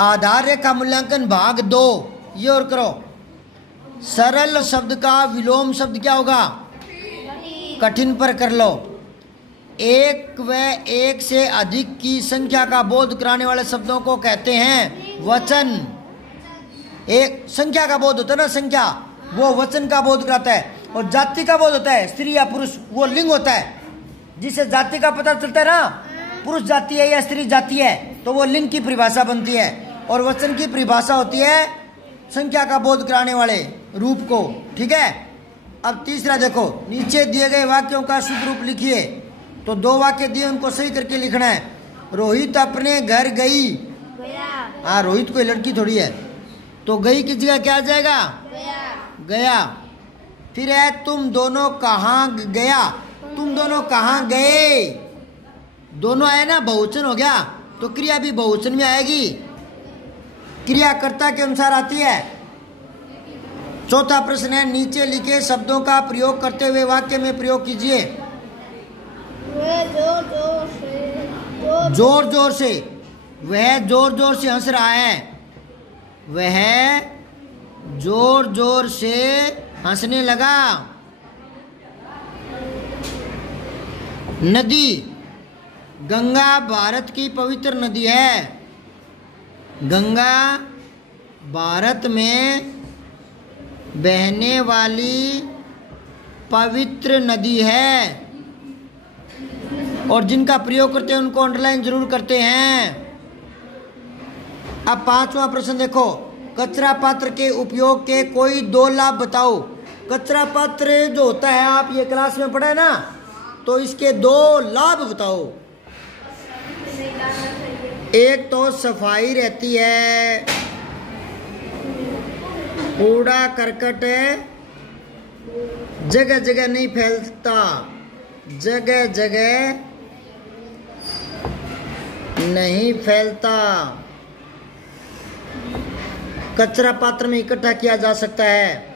आधार रेखा मूल्यांकन भाग 2 ये और करो। सरल शब्द का विलोम शब्द क्या होगा? कठिन पर कर लो। एक व एक से अधिक की संख्या का बोध कराने वाले शब्दों को कहते हैं वचन। एक संख्या का बोध होता है ना, संख्या, वो वचन का बोध कराता है। और जाति का बोध होता है स्त्री या पुरुष, वो लिंग होता है। जिसे जाति का पता चलता है ना, पुरुष जाति है या स्त्री जाति है, तो वो लिंग की परिभाषा बनती है। और वचन की परिभाषा होती है संख्या का बोध कराने वाले रूप को। ठीक है। अब तीसरा देखो, नीचे दिए गए वाक्यों का शुद्ध रूप लिखिए। तो 2 वाक्य दिए, उनको सही करके लिखना है। रोहित अपने घर गई। हाँ, रोहित कोई लड़की थोड़ी है, तो गई की जगह क्या आ जाएगा? गया। फिर है तुम दोनों कहाँ गया, तुम दोनों कहाँ गए। दोनों आए ना, बहुवचन हो गया, तो क्रिया भी बहुवचन में आएगी, क्रियाकर्ता के अनुसार आती है। चौथा प्रश्न है, नीचे लिखे शब्दों का प्रयोग करते हुए वाक्य में प्रयोग कीजिए। जोर जोर से, वह जोर जोर से हंस रहा है। वह जोर जोर से हंसने लगा। नदी, गंगा भारत की पवित्र नदी है। गंगा भारत में बहने वाली पवित्र नदी है। और जिनका प्रयोग करते हैं उनको अंडरलाइन जरूर करते हैं। अब 5वां प्रश्न देखो, कचरा पात्र के उपयोग के कोई 2 लाभ बताओ। कचरा पात्र जो होता है, आप ये क्लास में पढ़ा है ना, तो इसके 2 लाभ बताओ। एक तो सफाई रहती है, कूड़ा करकट जगह जगह नहीं फैलता, जगह जगह नहीं फैलता। कचरा पात्र में इकट्ठा किया जा सकता है।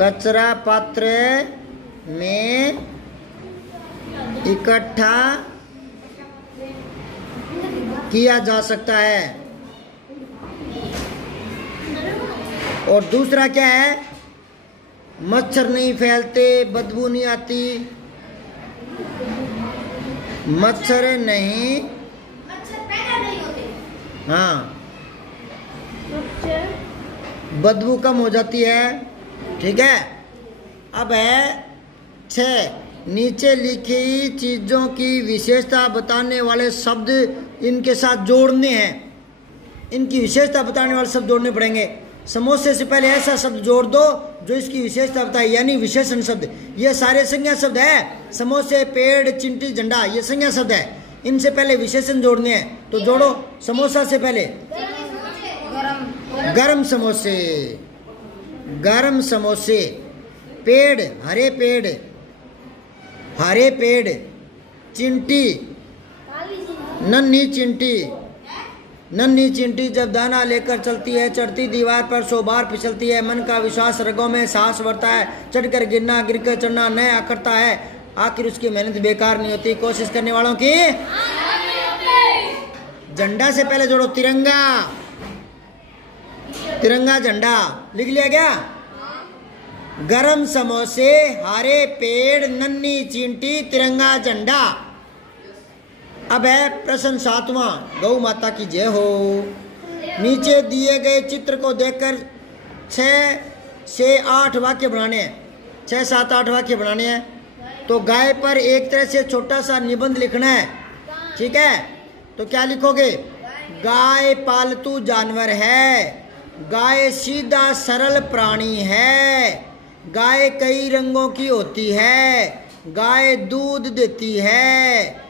कचरा पात्र में इकट्ठा किया जा सकता है। और दूसरा क्या है? मच्छर नहीं फैलते, बदबू नहीं आती। मच्छर नहीं, पैदा नहीं होते। हाँ, बदबू कम हो जाती है। ठीक है। अब है 6, नीचे लिखी चीजों की विशेषता बताने वाले शब्द इनके साथ जोड़ने हैं। इनकी विशेषता बताने वाले शब्द जोड़ने पड़ेंगे। समोसे से पहले ऐसा शब्द जोड़ दो जो इसकी विशेषता बताए, यानी विशेषण शब्द। ये सारे संज्ञा शब्द है। समोसे, पेड़, चिंटी, झंडा, ये संज्ञा शब्द है। इनसे पहले विशेषण जोड़ने हैं, तो जोड़ो। समोसा से पहले गरम समोसे, गरम समोसे। पेड़, हरे पेड़, हरे पेड़। चिंटी, नन्ही चिंटी, नन्ही चिंटी जब दाना लेकर चलती है, चढ़ती दीवार पर 100 बार फिसलती है। मन का विश्वास, रगों में सांस बढ़ता है। चढ़कर गिरना, गिरकर चढ़ना नया करता है। आखिर उसकी मेहनत बेकार नहीं होती, कोशिश करने वालों की। झंडा से पहले जोड़ो तिरंगा, तिरंगा झंडा। लिख लिया क्या? गरम समोसे, हरे पेड़, नन्ही चींटी, तिरंगा झंडा। अब है प्रश्न 7वां, गौ माता की जय हो। नीचे दिए गए चित्र को देखकर 6 से 8 वाक्य बनाने हैं। 6, 7, 8 वाक्य बनाने हैं। तो गाय पर एक तरह से छोटा सा निबंध लिखना है। ठीक है। तो क्या लिखोगे? गाय पालतू जानवर है। गाय सीधा सरल प्राणी है। गाय कई रंगों की होती है। गाय दूध देती है।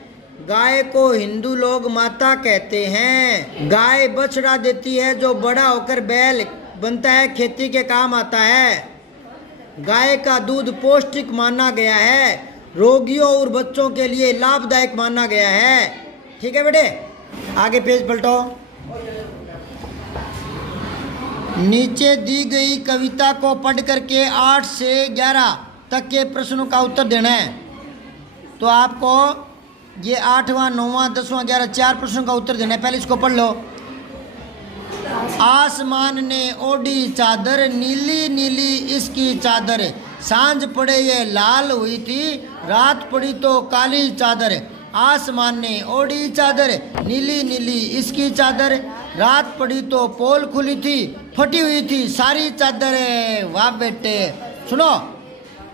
गाय को हिंदू लोग माता कहते हैं। गाय बछड़ा देती है जो बड़ा होकर बैल बनता है, खेती के काम आता है। गाय का दूध पौष्टिक माना गया है। रोगियों और बच्चों के लिए लाभदायक माना गया है। ठीक है बेटे, आगे पेज पलटो। नीचे दी गई कविता को पढ़ करके 8 से 11 तक के प्रश्नों का उत्तर देना है। तो आपको ये 8वां, 9वां, 10वां, 11 4 प्रश्नों का उत्तर देना है। पहले इसको पढ़ लो। आसमान ने ओढ़ी चादर, नीली नीली इसकी चादर, सांझ पड़े ये लाल हुई थी, रात पड़ी तो काली चादर। आसमान ने ओढ़ी चादर, नीली नीली इसकी चादर, रात पड़ी तो पोल खुली थी, फटी हुई थी सारी चादर। वाह बेटे, सुनो,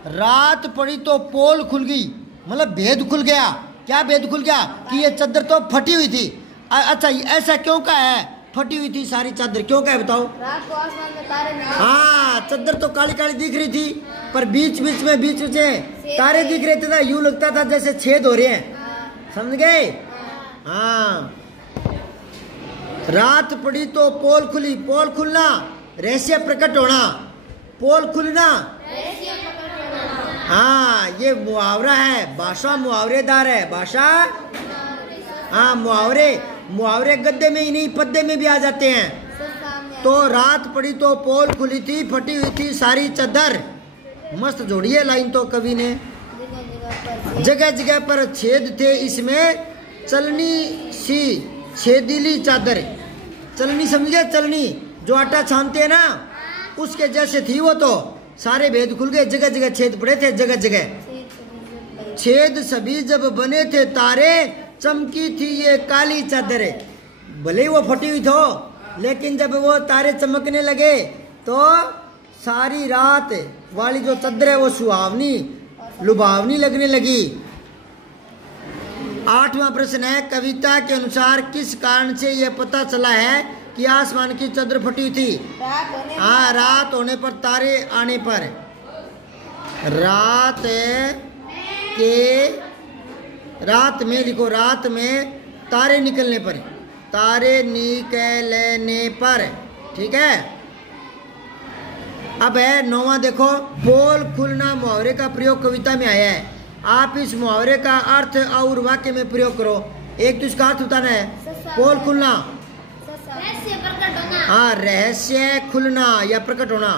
रात पड़ी तो पोल खुल गई, मतलब भेद खुल गया। क्या भेद खुल गया? कि ये चादर तो फटी हुई थी। अच्छा, ऐसा क्यों का है? फटी हुई थी सारी चादर, क्यों का है बताओ? रात को आसमान में तारे नहीं। हाँ, चादर तो काली काली दिख रही थी, पर बीच बीच में तारे दिख रहे थे ना, यूं लगता था जैसे छेद हो रहे हैं। समझ गए? हाँ। रात पड़ी तो पोल खुली, पोल खुलना रहस्य प्रकट होना, पोल खुलना। हाँ, ये मुहावरा है, भाषा मुहावरेदार है, भाषा। हाँ, मुहावरे गद्दे में ही नहीं पद्दे में भी आ जाते हैं। तो रात पड़ी तो पोल खुली थी, फटी हुई थी सारी चादर। मस्त जोड़ी है लाइन तो कवि ने। जगह जगह पर छेद थे इसमें, चलनी सी छेदीली चादर। चलनी समझ गए? चलनी जो आटा छानते हैं ना, उसके जैसे थी वो। तो सारे भेद खुल गए, जगह जगह छेद पड़े थे, जगह जगह छेद सभी जब बने थे तारे, चमकी थी ये काली चादर। भले ही वो फटी हुई थो, लेकिन जब वो तारे चमकने लगे तो सारी रात वाली जो चादर है वो सुहावनी लुभावनी लगने लगी। 8वां प्रश्न है, कविता के अनुसार किस कारण से यह पता चला है कि आसमान की चादर फटी हुई थी? हाँ, रात होने पर, तारे आने पर। रात में लिखो, रात में तारे निकलने पर, तारे निकलने पर। ठीक है। अब है 9वां, देखो, पोल खुलना मुहावरे का प्रयोग कविता में आया है। आप इस मुहावरे का अर्थ और वाक्य में प्रयोग करो। एक तो इसका अर्थ बताना है, पोल खुलना। हाँ, रहस्य खुलना या प्रकट होना,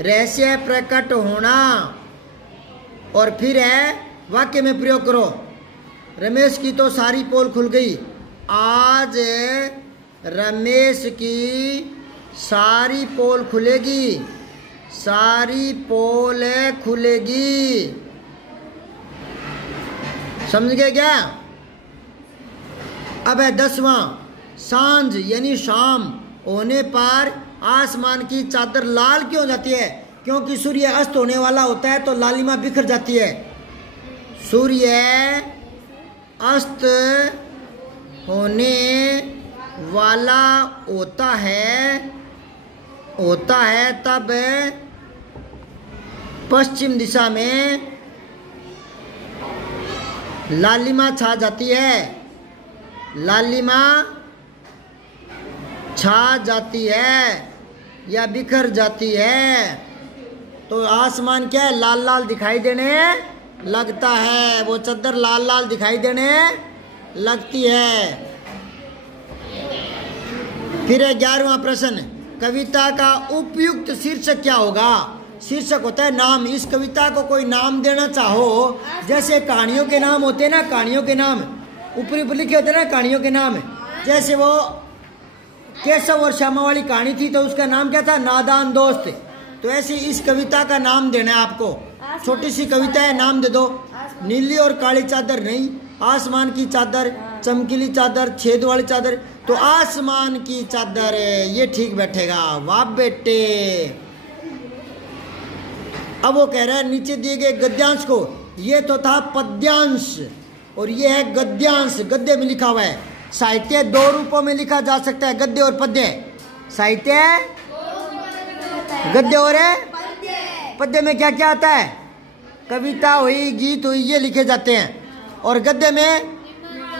रहस्य प्रकट होना। और फिर है वाक्य में प्रयोग करो, रमेश की तो सारी पोल खुल गई। आज रमेश की सारी पोल खुलेगी, सारी पोल खुलेगी। समझ गए क्या? अब है 10वां, सांझ यानी शाम होने पर आसमान की चादर लाल क्यों हो जाती है? क्योंकि सूर्य अस्त होने वाला होता है तो लालिमा बिखर जाती है। सूर्य अस्त होने वाला होता है तब पश्चिम दिशा में लालिमा छा जाती है, लालिमा छा जाती है या बिखर जाती है। तो आसमान क्या है? लाल लाल दिखाई देने लगता है, वो चादर लाल लाल दिखाई देने लगती है। फिर 11वां प्रश्न, कविता का उपयुक्त शीर्षक क्या होगा? शीर्षक होता है नाम। इस कविता को कोई नाम देना चाहो, जैसे कहानियों के नाम होते हैं ना, कहानियों के नाम ऊपरी ऊपर लिखे होते हैं ना, कहानियों के नाम। जैसे वो केशव और श्यामा वाली कहानी थी तो उसका नाम क्या था? नादान दोस्त। तो ऐसे इस कविता का नाम देना है आपको। छोटी सी कविता है, नाम दे दो। नीली और काली चादर नहीं, आसमान की चादर, चमकीली चादर, छेद वाली चादर। तो आसमान की चादर, ये ठीक बैठेगा। वाह बेटे। अब वो कह रहा है नीचे दिए गए गद्यांश को, ये तो था पद्यांश और ये है गद्यांश। गद्य में लिखा हुआ है। साहित्य 2 रूपों में लिखा जा सकता है, गद्य और पद्य। साहित्य गद्य और पद्य में क्या क्या आता है? कविता हुई, गीत हुई, ये लिखे जाते हैं। और गद्य में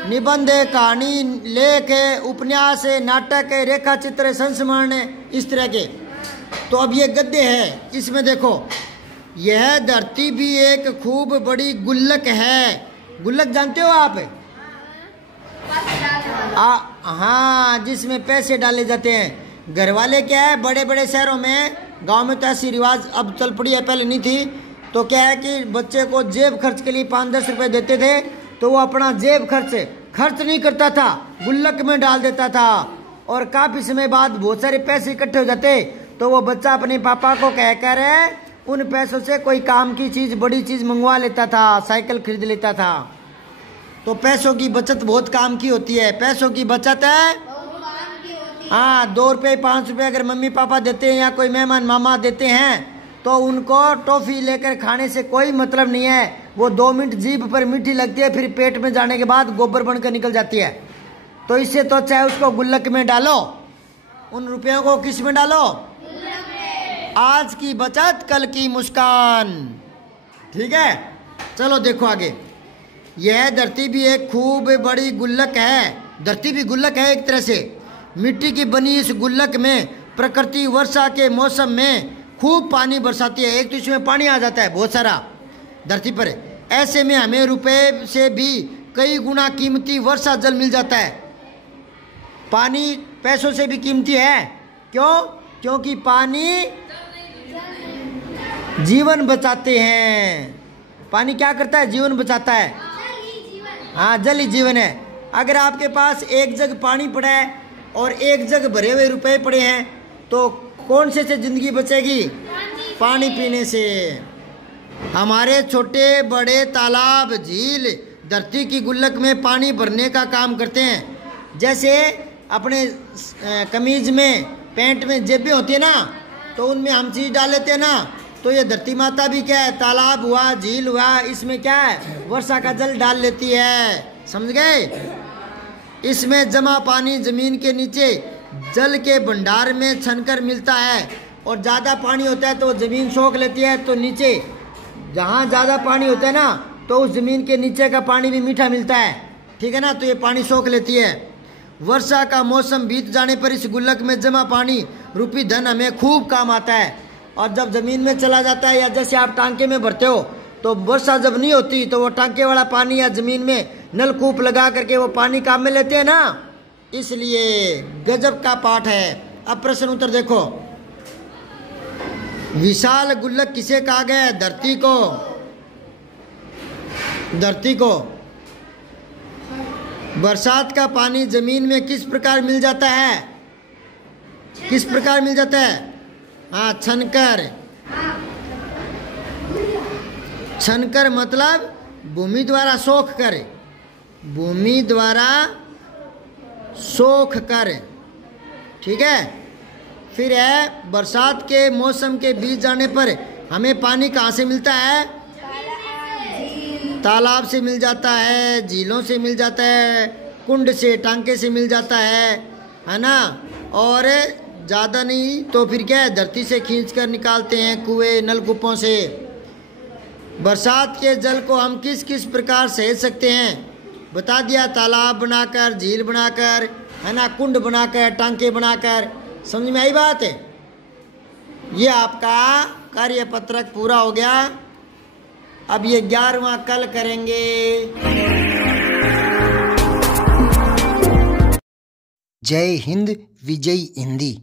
निबंध, कहानी, लेख, उपन्यास, नाटक, रेखा चित्र, संस्मरण, इस तरह के। तो अब ये गद्य है। इसमें देखो, यह धरती भी एक खूब बड़ी गुल्लक है। गुल्लक जानते हो आप? हाँ, जिसमें पैसे डाले जाते हैं। घर वाले क्या है, बड़े बड़े शहरों में, गांव में तो ऐसी रिवाज अब चल पड़ी है, पहले नहीं थी। तो क्या है कि बच्चे को जेब खर्च के लिए 5-10 रुपए देते थे, तो वो अपना जेब खर्च नहीं करता था, गुल्लक में डाल देता था। और काफी समय बाद बहुत सारे पैसे इकट्ठे हो जाते तो वो बच्चा अपने पापा को कहकर उन पैसों से कोई काम की चीज, बड़ी चीज मंगवा लेता था, साइकिल खरीद लेता था। तो पैसों की बचत बहुत काम की होती है। पैसों की बचत है, हाँ, 2 रुपये 5 रुपये अगर मम्मी पापा देते हैं या कोई मेहमान मामा देते हैं तो उनको टॉफी लेकर खाने से कोई मतलब नहीं है। वो 2 मिनट जीभ पर मीठी लगती है, फिर पेट में जाने के बाद गोबर बनकर निकल जाती है। तो इससे तो चाहे उसको गुल्लक में डालो, उन रुपयों को किस में डालो? आज की बचत कल की मुस्कान। ठीक है, चलो देखो आगे। यह धरती भी एक खूब बड़ी गुल्लक है। धरती भी गुल्लक है एक तरह से। मिट्टी की बनी इस गुल्लक में प्रकृति वर्षा के मौसम में खूब पानी बरसाती है। एक तो इसमें पानी आ जाता है बहुत सारा धरती पर। ऐसे में हमें रुपए से भी कई गुना कीमती वर्षा जल मिल जाता है। पानी पैसों से भी कीमती है। क्यों? क्योंकि पानी जीवन बचाते हैं। पानी क्या करता है? जीवन बचाता है। हाँ, जल ही जीवन है। अगर आपके पास एक जग पानी पड़ा है और एक जग भरे हुए रुपए पड़े हैं तो कौन से जिंदगी बचेगी? पानी पीने से। हमारे छोटे बड़े तालाब, झील धरती की गुल्लक में पानी भरने का काम करते हैं। जैसे अपने कमीज में, पैंट में जेबें होती है ना, तो उनमें हम चीज डाल लेते हैं ना। तो ये धरती माता भी क्या है? तालाब हुआ, झील हुआ, इसमें क्या है? वर्षा का जल डाल लेती है। समझ गए? इसमें जमा पानी जमीन के नीचे जल के भंडार में छनकर मिलता है। और ज़्यादा पानी होता है तो ज़मीन सोख लेती है। तो नीचे जहाँ ज़्यादा पानी होता है ना, तो उस ज़मीन के नीचे का पानी भी मीठा मिलता है। ठीक है ना? तो ये पानी सोख लेती है। वर्षा का मौसम बीत जाने पर इस गुल्लक में जमा पानी रूपी धन हमें खूब काम आता है। और जब ज़मीन में चला जाता है, या जैसे आप टांके में भरते हो, तो वर्षा जब नहीं होती तो वो टांके वाला पानी या ज़मीन में नलकूप लगा करके वो पानी काम में लेते हैं ना। इसलिए गजब का पाठ है। अब प्रश्न उत्तर देखो। विशाल गुल्लक किसे कहा गया है? धरती को। धरती को। बरसात का पानी जमीन में किस प्रकार मिल जाता है? किस प्रकार मिल जाता है? हाँ, छनकर। छनकर मतलब भूमि द्वारा सोख कर। भूमि द्वारा सोख कर। ठीक है। फिर है, बरसात के मौसम के बीत जाने पर हमें पानी कहाँ से मिलता है? तालाब से मिल जाता है, झीलों से मिल जाता है, कुंड से, टांके से मिल जाता है ना। और ज़्यादा नहीं तो फिर क्या है? धरती से खींच कर निकालते हैं, कुएं, नलकूपों से। बरसात के जल को हम किस किस प्रकार सहेज सकते हैं? बता दिया, तालाब बनाकर, झील बनाकर, है ना, कुंड बनाकर, टांके बनाकर। समझ में आई बात है? ये आपका कार्यपत्रक पूरा हो गया। अब ये 11वां कल करेंगे। जय हिंद, विजय हिंदी।